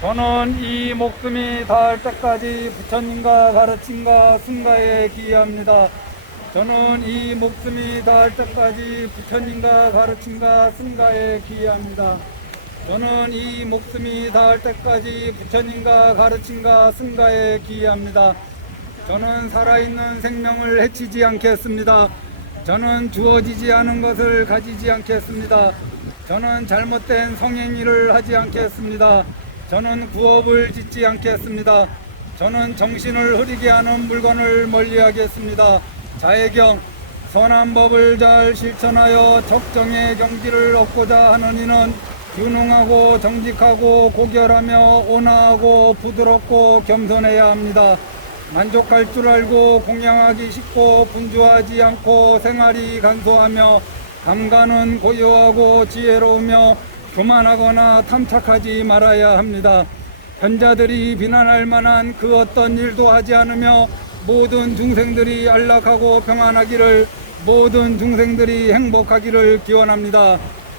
저는 이 목숨이 닿을 때까지 부처님과 가르침과 승가에 기여합니다. 저는 이 목숨이 닿을 때까지 부처님과 가르침과 승가에 기여합니다. 저는 이 목숨이 닿을 때까지 부처님과 가르침과 승가에 기여합니다. 저는 살아있는 생명을 해치지 않겠습니다. 저는 주어지지 않은 것을 가지지 않겠습니다. 저는 잘못된 성행위를 하지 않겠습니다. 저는 구업을 짓지 않겠습니다. 저는 정신을 흐리게 하는 물건을 멀리하겠습니다. 자해경 선한 법을 잘 실천하여 적정의 경지를 얻고자 하는 이는 균등하고 정직하고 고결하며 온화하고 부드럽고 겸손해야 합니다. 만족할 줄 알고 공양하기 쉽고 분주하지 않고 생활이 간소하며 감가는 고요하고 지혜로우며 교만하거나 탐착하지 말아야 합니다. 현자들이 비난할 만한 그 어떤 일도 하지 않으며 모든 중생들이 안락하고 평안하기를 모든 중생들이 행복하기를 기원합니다.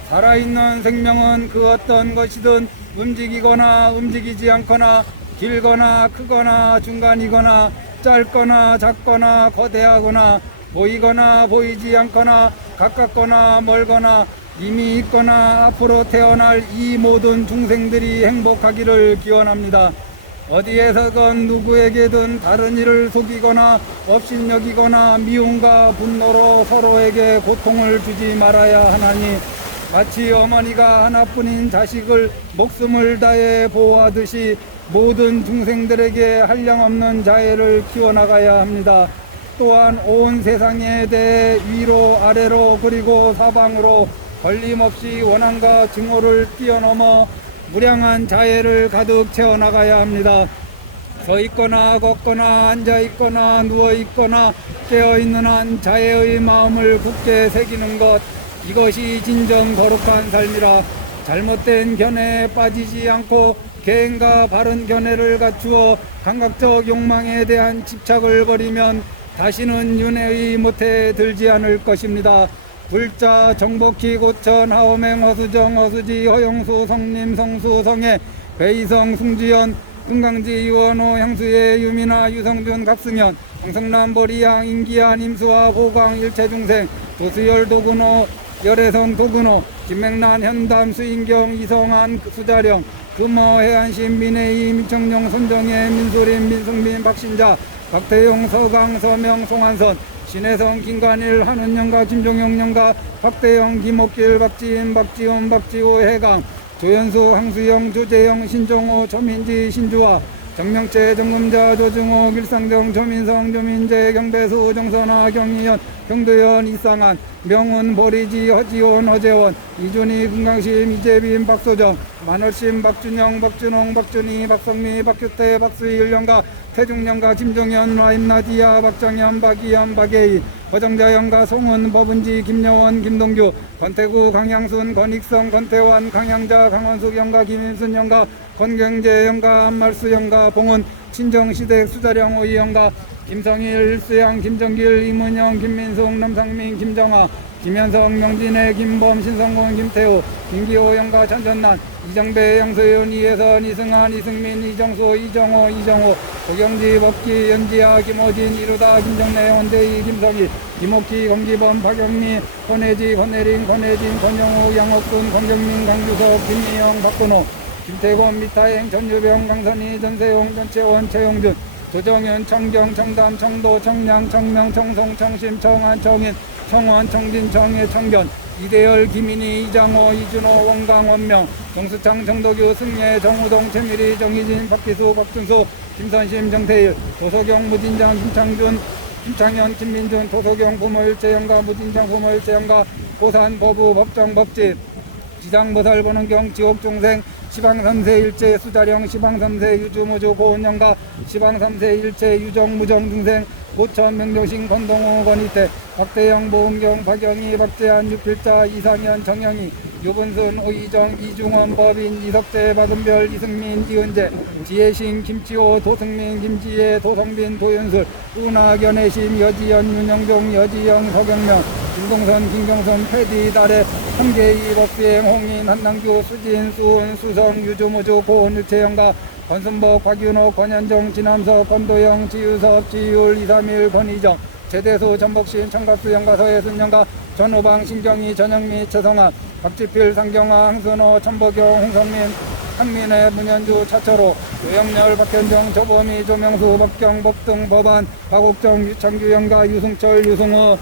살아있는 생명은 그 어떤 것이든 움직이거나 움직이지 않거나 길거나 크거나 중간이거나 짧거나 작거나 거대하거나 보이거나 보이지 않거나 가깝거나 멀거나 이미 있거나 앞으로 태어날 이 모든 중생들이 행복하기를 기원합니다. 어디에서건 누구에게든 다른 일을 속이거나 업신여기거나 미움과 분노로 서로에게 고통을 주지 말아야 하나니 마치 어머니가 하나뿐인 자식을 목숨을 다해 보호하듯이 모든 중생들에게 한량없는 자애를 키워나가야 합니다. 또한 온 세상에 대해 위로 아래로 그리고 사방으로 걸림없이 원한과 증오를 뛰어넘어 무량한 자애를 가득 채워나가야 합니다. 서 있거나 걷거나 앉아 있거나 누워 있거나 깨어 있는 한 자애의 마음을 굳게 새기는 것 이것이 진정 거룩한 삶이라 잘못된 견해에 빠지지 않고 개인과 바른 견해를 갖추어 감각적 욕망에 대한 집착을 버리면 다시는 윤회의 못에 들지 않을 것입니다. 불자 정복희 고천 하오맹 허수정 허수지 허영수 성림 성수 성해 배이성 숭지연 금강지 유원호 향수의 유미나 유성준 각승현 홍성남 보리양 인기한 임수와 호광 일체중생 도수열 도근호 열애성 도근호 김맹란 현담 수인경 이성한 수자령 금호 해안신 민혜이 민청령 손정혜 민소림 민승민 박신자 박태용 서강 서명 송한선 신혜성 김관일 한은영가 김종영 영가 박대영 김옥길 박지인 박지훈 박지호 해강 조현수 황수영 조재영 신종호 조민지 신주화 정명채 정금자 조증호 길상정 조민성 조민재 경배수 정선아 경희연 경도현 이상한 명훈 보리지 허지원 허재원 이준희 금강심 이재빈 박소정 만월심 박준영 박준홍 박준희 박성미 박규태 박수희 일령가 태중령가 김종현 라임 나디아 박정현 박이현 박예희 허정자 영가 송은 법은지 김여원 김동규 권태구 강양순 권익성 권태환 강양자 강원숙 영가 김인순 영가 권경재 영가 안말수 영가 봉은 친정시댁 수자령 오이 영가 김성일 수양 김정길 임은영 김민숙 남상민 김정아 김현성 명진혜 김범 신성곤 김태호 김기호 영가 전전난 이정배 영소윤 이혜선 이승한 이승민 이정수 이정호 이정호 도경지 법기 연지아 김호진 이루다 김정래 원대희 김성희 김옥희 권기범 박영미 권혜지 권혜린 권혜진 권영우 양옥군 권경민 강주석 김미영 박근호 김태권 미타행 전유병 강선희 전세용 전채원 최용준 조정현 청경 청담 청도 청량 청명 청송 청심 청안 청인 청원 청진 청해 청견. 이대열 김인희 이장호 이준호 원강 원명. 정수창 정덕유 승예 정우동 최미리 정희진 박기수 박준수 김선심 정태일. 도석영 무진장 김창준 김창현 김민준 도석영 부모일체 영가 무진장 부모일체 영가 고산 법우 법정 법집 지장보살 보는경 지옥중생 시방삼세 일체 수자령 시방삼세 유주무주 고은영가 시방삼세 일체 유정무정 중생 고천 명조신 권동호 권희태 박대영 보은경 박영희 박재한 유필자 이상현 정영희 유분순 오이정 이중원 법인 이석재 박은별 이승민 이은재 지혜신 김치호 도승민 김지혜 도성빈 도윤술 우나 견혜심 여지연 윤영종 여지영 서경명 김동선, 김경선, 패디, 달에 한계희, 법수행, 홍인, 한남규, 수진, 수은, 수성, 유주무주, 고은, 유채영가, 권순복, 곽윤호, 권현정, 진남석, 권도영, 지유섭, 지율, 이삼일, 권희정, 제대수, 전복신, 청가수, 영가서의 순영가, 전호방, 신경희, 전영미, 최성환, 박지필, 상경화, 황순호, 천보경, 홍성민, 한민혜, 문현주, 차철호, 조영렬, 박현정, 조범희, 조명수, 박경, 법등, 법안, 박옥정, 유창규, 영가, 유승철, 유승호,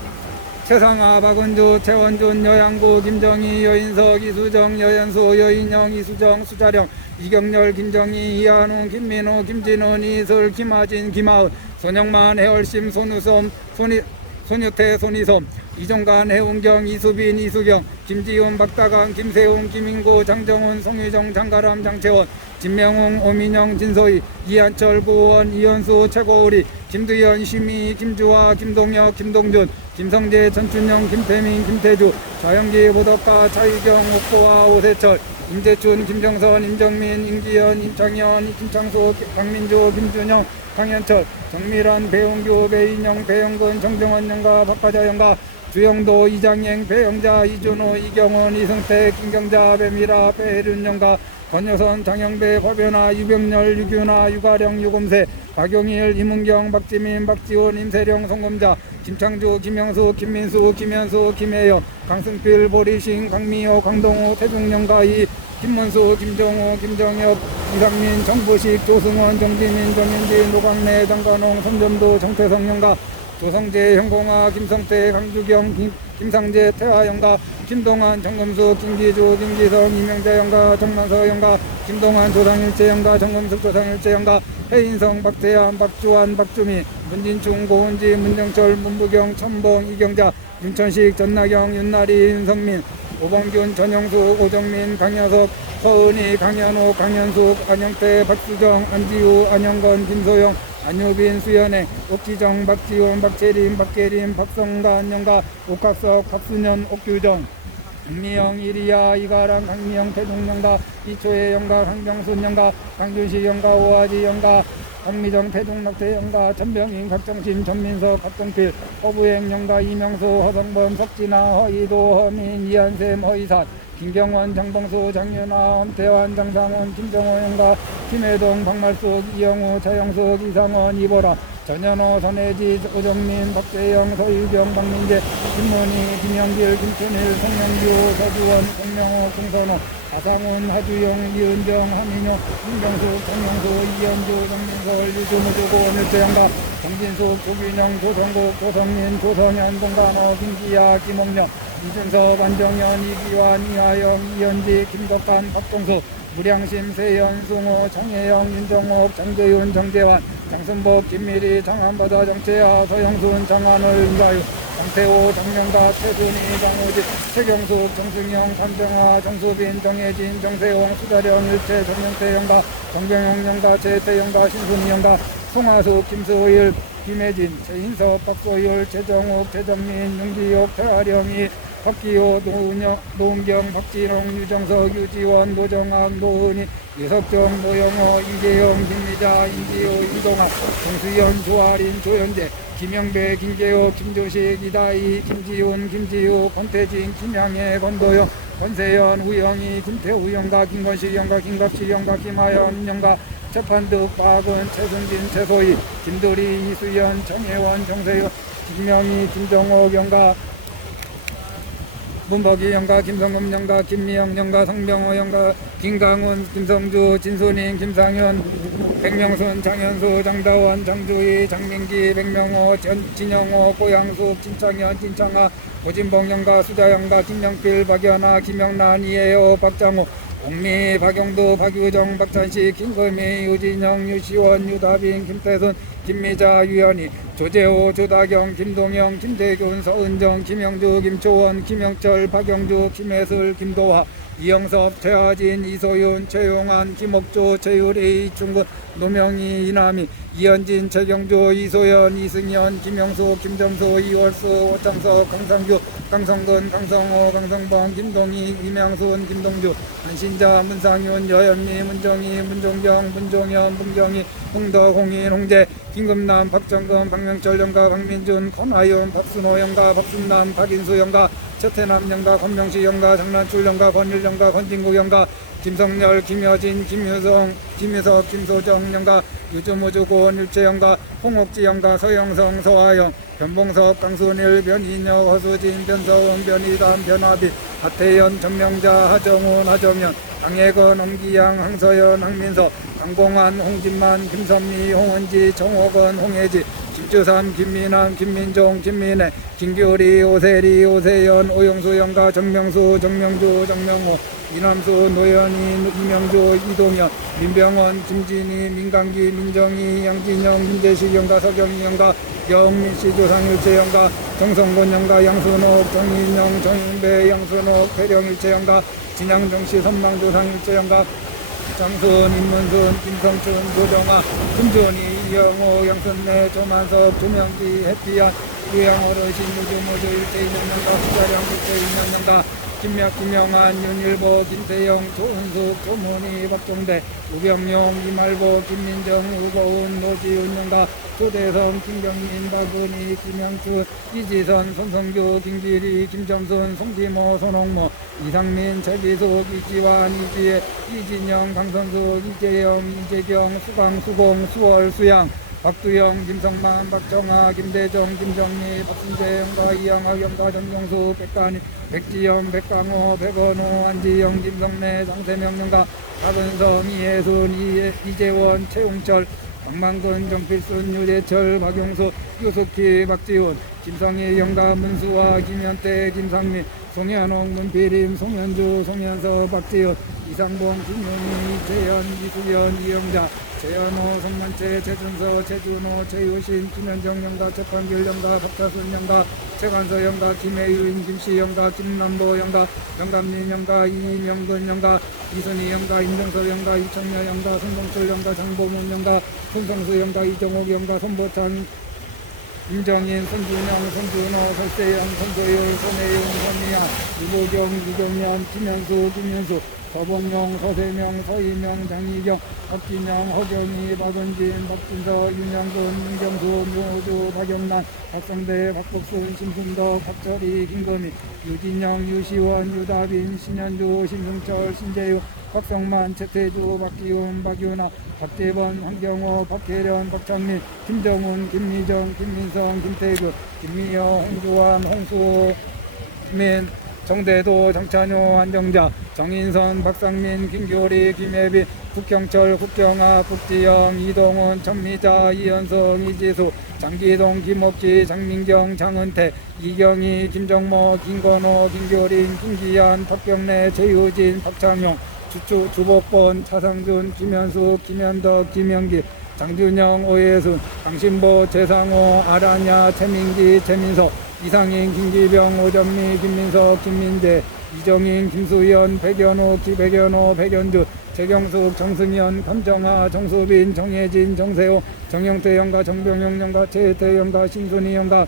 최상아, 박은주, 최원준, 여양구, 김정희, 여인석, 이수정, 여연수, 여인영, 이수정, 수자령, 이경렬, 김정희, 이한웅, 김민호, 김진훈, 이슬, 김하진, 김하은, 손영만, 해월심, 손우솜, 손이, 손유태, 손이솜, 이종관, 해운경, 이수빈, 이수경, 김지훈, 박다강, 김세웅, 김인구, 장정훈, 송유정, 장가람, 장채원, 진명웅, 오민영, 진소희, 이한철, 구원, 이현수, 최고우리, 김두현, 심희, 김주화, 김동혁, 김동준, 김성재, 전춘영, 김태민, 김태주, 좌영기, 보덕가, 차유경, 옥보아, 오세철, 임재춘, 김정선, 임정민, 임기현, 임창현, 김창수, 박민주, 김준영, 강현철, 정미란, 배용규, 배인영, 배영근, 정정원 영가, 박가자 영가, 주영도, 이장행, 배영자, 이준호, 이경원, 이승태, 김경자, 배미라, 배혜륜 영가, 권여선, 장영배, 허변아, 유병렬, 유규나, 유가령, 유금세, 박용일, 이문경, 박지민, 박지원, 임세령, 송금자, 김창주, 김영수, 김민수, 김현수, 김혜연, 강승필, 보리신, 강미호, 강동호, 태중영가이, 김문수, 김정호, 김정엽, 이상민, 정부식, 조승원, 정지민, 정현진, 노광래, 정관홍, 손점도, 정태성 영가, 조성재, 현공아, 김성태, 강주경, 김, 김상재, 태화 영가, 김동환, 정금수, 김기주, 김기성, 이명자 영가, 정만서 영가, 김동환, 조상일체 영가, 정금숙, 조상일체 영가, 해인성, 박태환, 박주환, 박주미, 문진충, 고은지, 문정철, 문부경, 천봉, 이경자, 윤천식, 전나경, 윤나리, 윤성민, 오범균, 전영수, 오정민, 강여석, 서은희, 강현호, 강현숙, 안영태, 박수정, 안지우, 안영건, 김소영, 안효빈, 수연행, 옥기정, 박지원, 박재림, 박계림, 박성가, 안영가, 옥학석, 박순현, 옥규정, 박미영, 이리야, 이가람, 강미영, 태동영가, 이초혜 영가, 강병순 영가, 강준식 영가, 오아지 영가, 박미정, 태동낙태 영가, 전병인, 박정신, 전민석, 박동필, 허부행 영가, 이명수, 허성범, 석진아, 허이도, 허민, 이한샘, 허이산, 김경원, 장봉수, 장윤아, 엄태환, 장상원, 김정호 영가, 김혜동, 박말숙, 이영우, 차영숙, 이상원, 이보라, 전현호, 선혜지, 오정민, 박재영, 서유경, 박민재, 김문희, 김영길, 김춘일, 송영규, 서주원, 송명호, 송선호, 하상훈, 하주영, 이은정, 하민호, 김경수, 정영수, 이현주, 정민설, 유주무주고, 밀재영가, 정진숙, 조균영, 조성국, 조성민, 조성현, 동강호, 김기아, 김홍영, 이준섭, 안정현, 이기환, 이하영, 이현지, 김덕환, 박동수, 무량심, 세현, 승호, 장혜영, 윤정옥, 장재윤, 정재환, 장순복, 김미리, 장한바다, 정채아, 서영순, 장한을, 윤가유, 장태호, 장명가, 최순희, 장우지, 최경숙, 정승영, 삼정화, 정수빈, 정혜진, 정세홍, 수자령, 일체, 정명태 영가, 정병영 영가, 최태 영가, 신순이 영가, 송하숙, 김수일, 김혜진, 최인석, 박소율, 최정욱, 최정민, 윤기옥, 태아령이, 박기호, 노은영, 노은경, 박진홍, 유정석, 유지원, 노정학, 노은희, 유석정, 노영호, 이재영, 김미자, 임지호, 이동학, 정수현, 조아린, 조현재, 김영배, 김재호, 김조식, 이다희, 김지훈, 김지우, 권태진, 김양혜, 권도영, 권세현, 우영희, 김태우 영가, 김건식 영가, 김갑식 영가, 김하연 영가, 최판득, 박은, 최승진, 최소희, 김도리, 이수연, 정혜원, 정세현, 김명희, 김정옥 영가, 문박이 영가, 김성금 영가, 김미영 영가, 성병호 영가, 김강훈, 김성주, 진순인, 김상현, 백명순, 장현수, 장다원, 장주희, 장민기, 백명호, 전, 진영호, 고양숙, 진창현, 진창아, 고진봉 영가, 수자 영가, 김영필, 박연아, 김영란, 이혜호, 박장호, 공미, 박영도, 박유정, 박찬식, 김거미, 유진영, 유시원, 유다빈, 김태순, 김미자, 유현희, 조재호, 조다경, 김동영, 김대균, 서은정, 김영주, 김초원, 김영철, 박영주, 김혜슬, 김도화, 이영섭, 최하진, 이소윤, 최용환, 김옥조, 최유리, 이충근, 노명희, 이남희, 이현진, 최경주, 이소연, 이승현, 김영수, 김정수, 이월수, 오창석, 강상규, 강성근, 강성호, 강성범, 김동희, 김양순, 김동주, 한신자, 문상윤, 여현미, 문정희, 문종경, 문종현, 문경희, 홍덕, 홍인, 홍재, 김금남, 박정금, 박명철 영가, 박민준, 권하윤, 박순호 영가, 박순남, 박인수 영가, 최태남 영가, 권명식 영가, 장난출 영가, 권일 영가, 권진국 영가, 김성열, 김여진, 김유성, 김유석, 김소정 영가, 유주무주고 일체 영가, 홍옥지 영가, 서영성, 서화영, 변봉석, 강순일, 변인혁, 허수진, 변서원, 변희담, 변화빈, 하태현, 정명자, 하정훈, 하정현, 강혜건, 엄기양, 황서연, 황민석, 강공환, 홍진만, 김선미, 홍은지, 정호건, 홍혜지, 김주삼, 김민환, 김민종, 김민혜, 김규리, 오세리, 오세연, 오영수 영가, 정명수, 정명주, 정명호, 이남수, 노현이, 이명주, 이동현, 민병헌, 김진희, 민강기, 민정희, 양진영, 민재식 영가, 서경희 영가, 영민씨, 조상일체 영가, 정성곤 영가, 양순옥, 정인영, 정인배, 양순옥, 태령일체 영가, 진양정 씨, 선망 조상일체 영가, 장순, 임문순, 김성춘, 조정아, 김준희, 이영호, 양순내, 조만석, 조명기, 햇비안, 유양어르신, 무주무주, 일제인명가, 수자령, 일제인명가, 김약, 김영환, 윤일보, 김태영, 조은숙, 조문희, 박종대, 우경용, 이말보, 김민정, 우거운, 노지훈 영가, 조대성, 김경민, 박은희, 김양수, 이지선, 손성규, 김기리, 김점순, 송기모, 손홍모, 이상민, 최기숙, 이지환, 이지혜, 이진영, 강선수, 이재영, 이재경, 수강, 수공, 수월, 수양, 박두영, 김성만, 박정아, 김대정, 김정미, 박순재 영가, 이양학 영가, 전종수, 백간희, 백지영, 백강호, 백원호, 안지영, 김성래, 장세명 영가, 박은성, 이혜순, 이예, 이재원, 최용철, 박만근, 정필순, 유재철, 박용수, 유숙희, 박지훈, 김성희, 영가, 문수와 김현태, 김상민, 송현옥, 문필임, 송현주, 송현석, 박지훈, 이상봉, 김용희, 재현, 이수연, 이영자, 재현호, 송만채, 최준서, 최준호, 최유신, 김현정 영가, 최판길 영가, 박타순 영가, 최관서 영가, 김혜윤, 김씨 영가, 김남보 영가, 영감민 영가, 이명근 영가, 이순희 영가, 임정석 영가, 이청녀 영가, 손동철 영가, 장보문 영가, 손성수 영가, 이정옥 영가, 손보찬, 임정인, 손준영, 손준호, 설세영, 손소율, 손혜윤, 손미야, 유보경, 이경년, 김현수, 김현수, 서봉용, 서세명, 서희명, 장희경, 박진영, 허경희, 박은진, 박진서, 윤영근, 윤경수, 묘주, 박영란, 박성대, 박복순, 심순덕, 박철희, 김건희, 유진영, 유시원, 유다빈, 신현주, 신승철, 신재유, 박성만, 최태주, 박기훈, 박윤아, 박재범, 황경호, 박혜련, 박창민, 김정훈, 김미정, 김민성, 김태규, 김미영, 홍주환, 홍수민, 정대도, 정찬효, 안정자, 정인선, 박상민, 김교리, 김혜빈, 국경철, 국경아, 국지영, 이동훈, 천미자, 이현성, 이지수, 장기동, 김옥지, 장민경, 장은태, 이경희, 김정모, 김건호, 김교린, 김기한, 박경래, 최유진, 박창용, 주추, 주복권, 차상준, 김현수, 김현덕, 김영기, 장준영, 오예순, 강신보, 최상호, 아라냐, 최민기, 최민석, 이상인, 김기병, 오전미, 김민석, 김민재, 이정인, 김수현, 백연호, 기백연호, 백연주, 최경숙, 정승현, 감정아, 정수빈, 정혜진, 정세호, 정영태 영가, 정병영 영가, 최혜태 영가, 신순희 영가,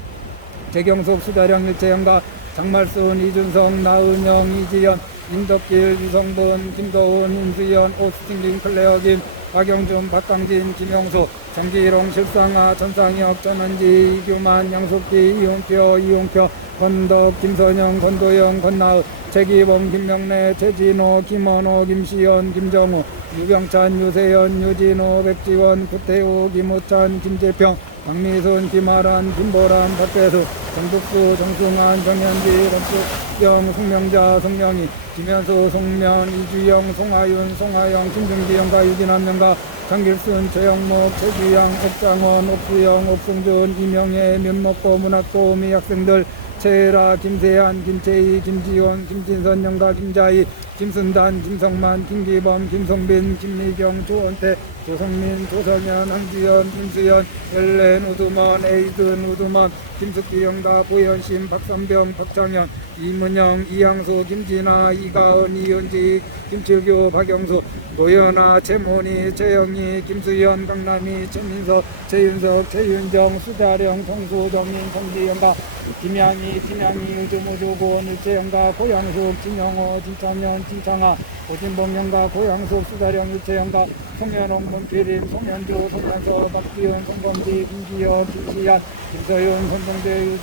재경숙, 수다령 일체 영가, 장말순, 이준성, 나은영, 이지연, 임덕길, 유성분, 김도훈, 임수연, 오스틴, 링클레어 김, 박영준, 박강진, 김영수, 정기롱, 실상아, 전상혁, 전원지, 이규만, 양숙기, 이용표, 이용표, 건덕, 김선영, 건도영, 건나우, 최기범, 김명래, 최진호, 김원호, 김시현, 김정우, 유병찬, 유세현, 유진호, 백지원, 구태우, 김우찬, 김재평, 박미순, 김아란, 김보람, 박배수, 정국수, 정승환, 정현지, 박수영, 송명자, 송명희, 김현수, 송면, 이주영, 송하윤, 송하영, 김중기 영가, 유진환 영가, 장길순, 최영목, 최주양, 옥장원, 옥수영, 옥승준, 이명혜, 면목고, 문학고, 미 학생들, 최라, 김세한, 김채희, 김지원, 김진선 영가, 김자희, 김순단, 김성만, 김기범, 김성빈, 김미경, 조원태, 조성민, 조성현, 황지연, 김수연, 엘렌, 우두먼, 에이든, 우두먼, 김숙기, 영다, 고현심, 박선병, 박창현, 이문영, 이양수, 김진아, 이가은, 이은지, 김칠교, 박영수, 노연아, 최모니, 최영희, 김수현, 강남희, 최민석, 최윤석, 최윤정, 수자령, 성수, 정민, 성지영가, 김양희, 김양희, 우주무주고, 일체영가, 고양숙, 진영호, 진창현, 진창아, 오진봉 영가, 고양숙, 수자령, 일체영가, 송현홍, 문필임, 송현주, 송현서, 박지훈, 송범지, 김기현, 김시안, 김서윤, 손동재,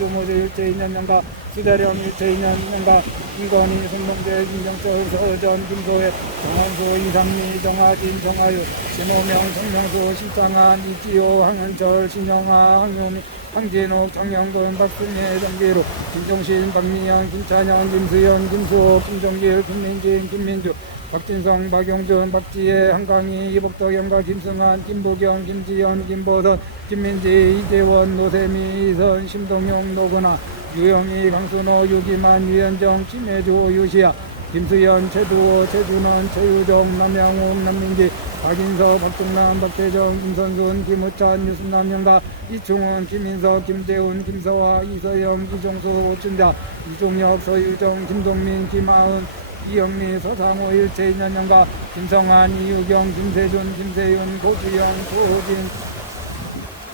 영가, 수자령, 일체인년 영가, 김건희, 손동재, 김정철, 서전, 김소혜, 정한수, 이상미, 정하진, 정하유, 김호명, 정명수, 신창한, 이지호, 황현철, 신영아, 황현희, 황진욱, 정영돈, 박승혜, 정기루, 김종신, 박미영, 김찬영, 김수영, 김수호, 김정길, 김민진, 김민주, 박진성, 박용준, 박지혜, 한강희, 이복덕, 영가, 김승환, 김보경, 김지현, 김보선, 김민지, 이재원, 노세미, 이선, 심동영, 노근아, 유영희, 강순호, 유기만, 유현정, 김혜주, 유시아, 김수현, 최두호, 최준원, 최유정, 남양훈, 남민기, 박인서, 박종남, 박태정, 김선순, 김우찬, 유순남 영가, 이충훈, 김인석, 김재훈, 김서화, 이서영, 이종수, 오춘자, 이종혁, 서유정, 김동민, 김하은, 이영미, 서상호, 일체인년 영가, 김성환, 이유경, 김세준, 김세윤, 고수영, 조호진,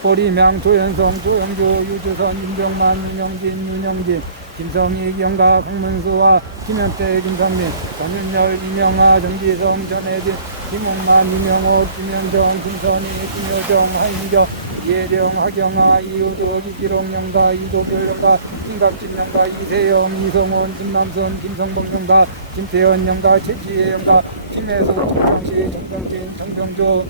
보리명, 조현성, 조영조, 유주선, 임병만, 윤영진, 윤영진, 김성희, 영가, 홍문수와 김현태, 김성민, 전윤열, 이명아, 정기성, 전혜진, 김홍만, 이명호, 김현정, 김선희, 김효정, 하인경, 이혜령, 하경아, 이효도, 이기롱, 영가, 이도결, 영가, 김갑진, 영가, 이세영, 이성원, 김남선, 김성봉, 영가, 김태현, 영가, 최지혜, 영가, 김혜수, 정병시, 정병진, 정병조,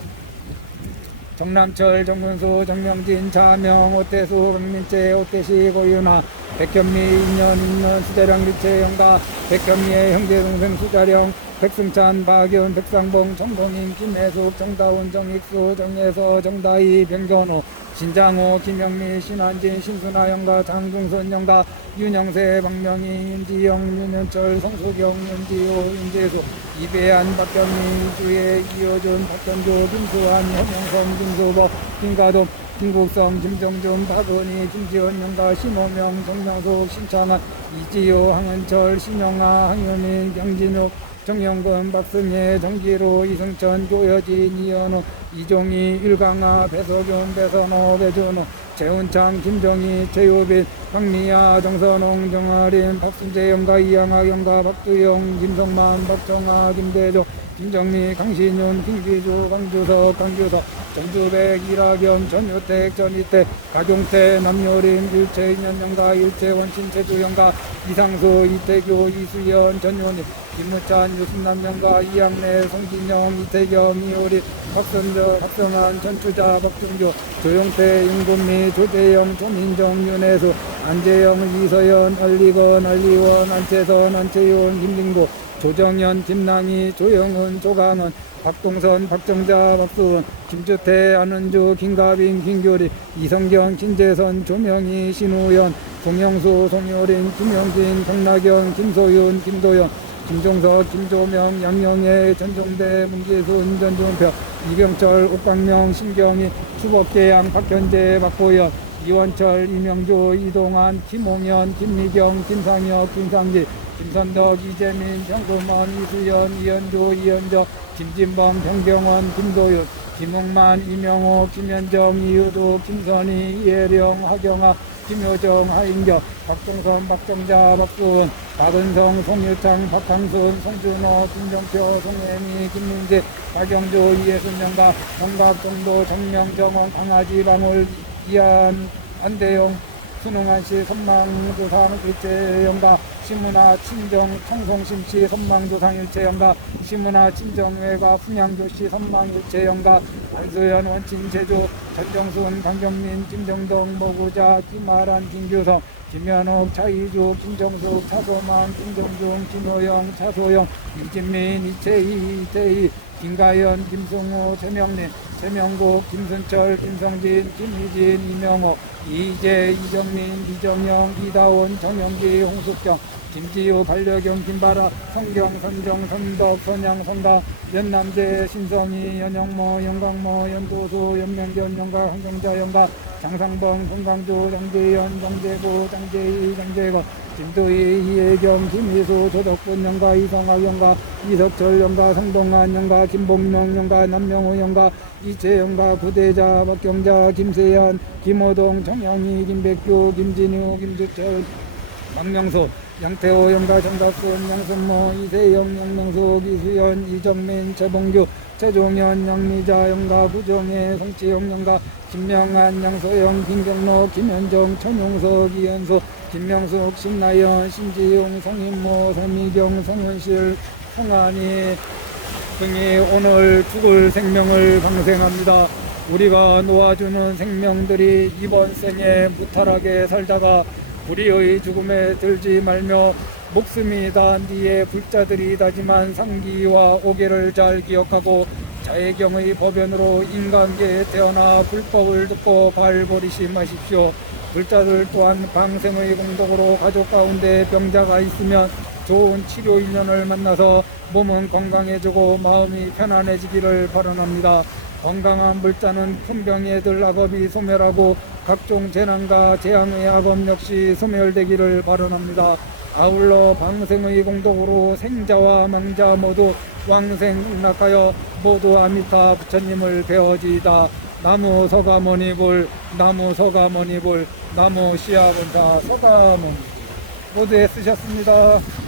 정남철, 정근수, 정명진, 자명, 오태수, 강민재, 오태시, 고윤아, 백현미, 인연, 인연, 수자령, 유채, 영가, 백현미의 형제 동생 수자령, 백승찬, 박윤, 백상봉, 정동인, 김혜숙, 정다운, 정익수, 정예서, 정다희, 변견호, 신장호, 김영미, 신한진, 신순아 영가, 장중선 영가, 윤영세, 박명희, 윤지영, 윤현철, 성수경, 윤지호, 윤재수, 이배한, 박경미, 이주혜, 이효준, 박현주, 김수환, 허명선, 김수복, 김가동, 김국성, 김정준, 박은희, 김지원 영가, 심호명, 정명숙, 신창환, 이지호, 황은철, 신영아, 황현민, 경진욱, 정영근, 박승혜, 정기로, 이승천, 조여진, 이현우, 이종희, 일강아, 배석윤, 배선호, 배준호, 재훈창, 김정희, 최유빈, 박미아, 정선홍, 정아린, 박순재, 영가, 이양아, 영가, 박두영, 김성만, 박정아, 김대조, 김정미, 강신윤, 김기주, 강주석, 강규석, 정주백, 이락연, 전유택, 전희택, 가종태, 남효림, 일체 인연 영가, 일체 원신, 제주영가, 이상수, 이태규, 이수연, 전효님, 김무찬, 유순남 영가, 이양래, 송진영, 이태겸, 이효리, 박선저, 박성환, 전투자, 박준규, 조영태, 윤금미, 조재영, 조민정, 윤혜수, 안재영, 이서연, 알리건, 알리원, 안채선, 안채윤, 김진구, 조정현, 김남희, 조영은, 조강은, 박동선, 박정자, 박수은, 김주태, 안은주, 김가빈, 김교리, 이성경, 김재선, 조명희, 신우연, 송영수, 송효린, 김영진, 강낙연, 김소윤, 김도영, 김종석, 김조명, 양영애, 전종대, 문재순, 전종표, 이병철, 옥강명, 신경희, 추복계양, 박현재, 박보연, 이원철, 이명주, 이동환, 김홍현, 김미경, 김상혁, 김상지, 김선덕, 이재민, 정구먼, 이수연, 이현주, 이현정, 김진범, 정경원, 김도윤, 김홍만, 이명호, 김현정, 이유도, 김선희, 이혜령, 하경아, 김효정, 하인경, 박정선, 박정자, 박수은, 박은성, 송유창, 박항순, 송준호, 김정표, 송혜미, 김민재, 박영주, 이예순 영가, 홍각정도, 정명, 정원, 강아지, 방울, 이한, 안대용, 순응한 씨, 선망 조상 일체 영가, 시문화 친정, 청송심씨, 선망조상 일체 영가, 시문화 친정외가, fun양조 씨, 선망 일체 영가, 안수현, 원친, 제주, 전정순, 강경민, 김정동, 모구자, 김아란, 김규성, 김현옥, 차이주, 김정숙, 차소망, 김정중, 김호영, 차소영, 임진민, 이채희, 이태희, 김가연, 김승우, 최명린, 최명국, 김순철, 김성진, 김희진, 이명호, 이재, 이정민, 이정영, 이다원, 정영기, 홍숙경, 김지우, 반려경, 김바라, 성경, 선정, 선덕, 선양, 선가, 연남재, 신성희, 연영모, 영광모, 연도수, 연명견, 영가, 황경자, 영가, 장상범, 송강주, 장재현, 장재구, 장재희, 장재건, 김도희, 이혜경, 김희수, 조덕분, 영가, 이성학, 영가, 이석철, 영가, 성동환, 영가, 김봉명, 영가, 남명호, 영가, 이채, 영가, 구대자, 박경자, 김세현, 김호동, 정영희, 김백규, 김진우, 김주철, 박명수, 양태호, 영가, 정다순, 양순모, 이세영, 양명숙, 이수연, 이정민, 최봉규, 최종현, 양미자, 영가, 구정혜, 송치영, 영가, 김명한, 양소영, 김경로, 김현정, 천용석, 이현수, 김명숙, 신나연, 신지용, 성인모, 서미경, 성현실, 성한이 등이 오늘 죽을 생명을 방생합니다. 우리가 놓아주는 생명들이 이번 생에 무탈하게 살다가 불의의 죽음에 들지 말며 목숨이 다한 뒤에 불자들이 다지만 상기와 오계를 잘 기억하고 자해경의 법연으로 인간계에 태어나 불법을 듣고 발버리시 마십시오. 불자들 또한 방생의 공덕으로 가족 가운데 병자가 있으면 좋은 치료 인연을 만나서 몸은 건강해지고 마음이 편안해지기를 바라납니다. 건강한 물자는 큰 병에 들 악업이 소멸하고 각종 재난과 재앙의 악업 역시 소멸되기를 바라납니다. 아울러 방생의 공덕으로 생자와 망자 모두 왕생낙하여 모두 아미타 부처님을 배워지이다. 나무 서가모니불 나무 서가모니불 나무 시아본사 서가모니 모두 애쓰셨습니다.